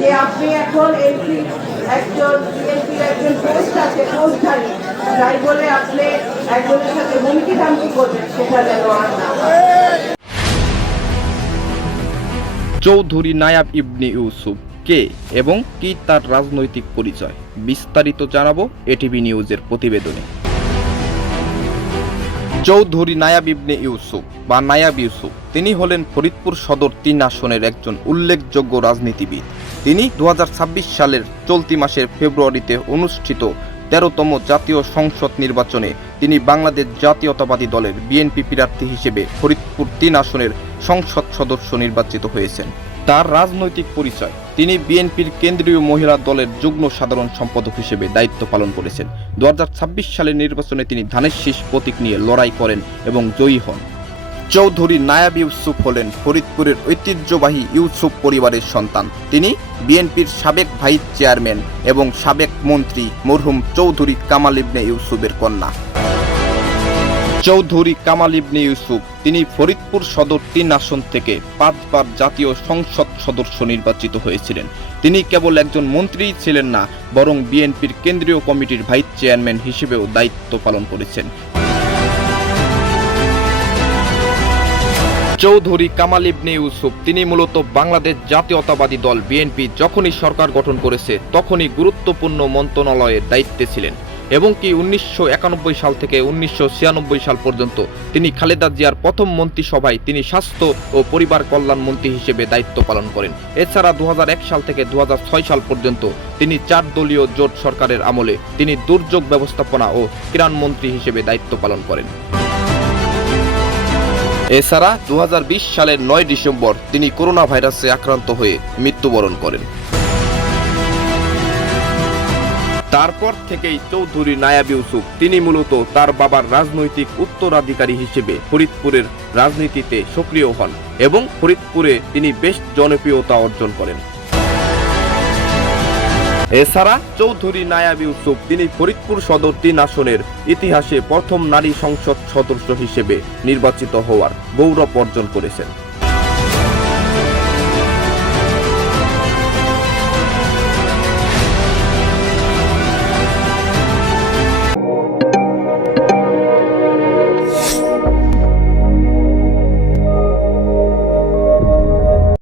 যে আপনি এখন এমপি একজন বিএনপির একজন পোস্ট আছে পোস্টধারী, তাই বলে আপনি একজনের সাথে হুমকি ধামকি করবেন সেটা যেন আর না হয়। চৌধুরী নায়াব ইবনে ইউসুফ কে এবং কি তার রাজনৈতিক পরিচয়, বিস্তারিত জানাবো এটিভি নিউজের প্রতিবেদনে। চৌধুরী নায়াব ইবনে ইউসুফ বা নায়াব ইউসুফ তিনি হলেন ফরিদপুর সদর ৩ আসনের একজন উল্লেখযোগ্য রাজনীতিবিদ। তিনি ২০২৬ সালের চলতি মাসের ফেব্রুয়ারিতে অনুষ্ঠিত ১৩তম জাতীয় সংসদ নির্বাচনে তিনি বাংলাদেশ জাতীয়তাবাদী দলের বিএনপি প্রার্থী হিসেবে ফরিদপুর ৩ আসনের সংসদ সদস্য নির্বাচিত হয়েছেন। তার রাজনৈতিক পরিচয়, তিনি বিএনপির কেন্দ্রীয় মহিলা দলের যুগ্ম সাধারণ সম্পাদক হিসেবে দায়িত্ব পালন করেছেন। ২০২৬ সালের নির্বাচনে তিনি ধানের শীষ প্রতীক নিয়ে লড়াই করেন এবং জয়ী হন। চৌধুরী নায়াব ইউসুফ হলেন ফরিদপুরের ঐতিহ্যবাহী ইউসুফ পরিবারের সন্তান। তিনি বিএনপির সাবেক ভাইস চেয়ারম্যান এবং সাবেক মন্ত্রী মরহুম চৌধুরী কামাল ইবনে ইউসুফের কন্যা। চৌধুরী কামাল ইবনে ইউসুফ তিনি ফরিদপুর সদর ৩ আসন থেকে ৫ বার জাতীয় সংসদ সদস্য নির্বাচিত হয়েছিলেন। তিনি কেবল একজন মন্ত্রীই ছিলেন না, বরং বিএনপির কেন্দ্রীয় কমিটির ভাইস চেয়ারম্যান হিসেবেও দায়িত্ব পালন করেছেন। চৌধুরী কামাল ইবনে ইউসুফ তিনি মূলত বাংলাদেশ জাতীয়তাবাদী দল বিএনপি যখনই সরকার গঠন করেছে তখনই গুরুত্বপূর্ণ মন্ত্রণালয়ের দায়িত্বে ছিলেন এবং কি ১৯৯১ সাল থেকে ১৯৯৬ সাল পর্যন্ত তিনি খালেদা জিয়ার প্রথম মন্ত্রিসভায় তিনি স্বাস্থ্য ও পরিবার কল্যাণ মন্ত্রী হিসেবে দায়িত্ব পালন করেন। এছাড়া ২০০১ সাল থেকে ২০০৬ সাল পর্যন্ত তিনি ৪ দলীয় জোট সরকারের আমলে তিনি দুর্যোগ ব্যবস্থাপনা ও ত্রাণ মন্ত্রী হিসেবে দায়িত্ব পালন করেন। এছাড়া ২০২০ সালের ৯ ডিসেম্বর তিনি করোনা ভাইরাসে আক্রান্ত হয়ে মৃত্যুবরণ করেন। তারপর থেকেই চৌধুরী নায়াব ইউসুফ তিনি মূলত তার বাবার রাজনৈতিক উত্তরাধিকারী হিসেবে ফরিদপুরের রাজনীতিতে সক্রিয় হন এবং ফরিদপুরে তিনি বেশ জনপ্রিয়তা অর্জন করেন। এছাড়া চৌধুরী নায়াব ইউসুফ তিনি ফরিদপুর সদর ৩ আসনের ইতিহাসে প্রথম নারী সংসদ সদস্য হিসেবে নির্বাচিত হওয়ার গৌরব অর্জন করেছেন।